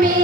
ਮੇਰਾ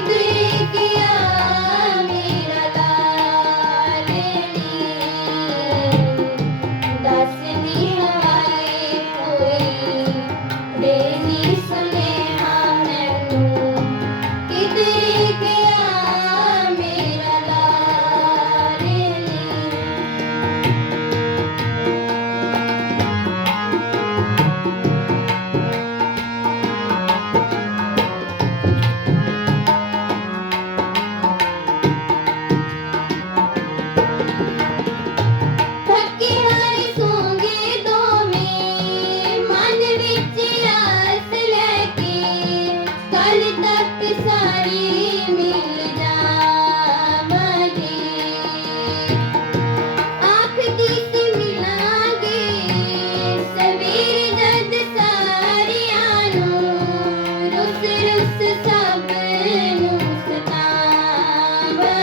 baby.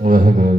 我那个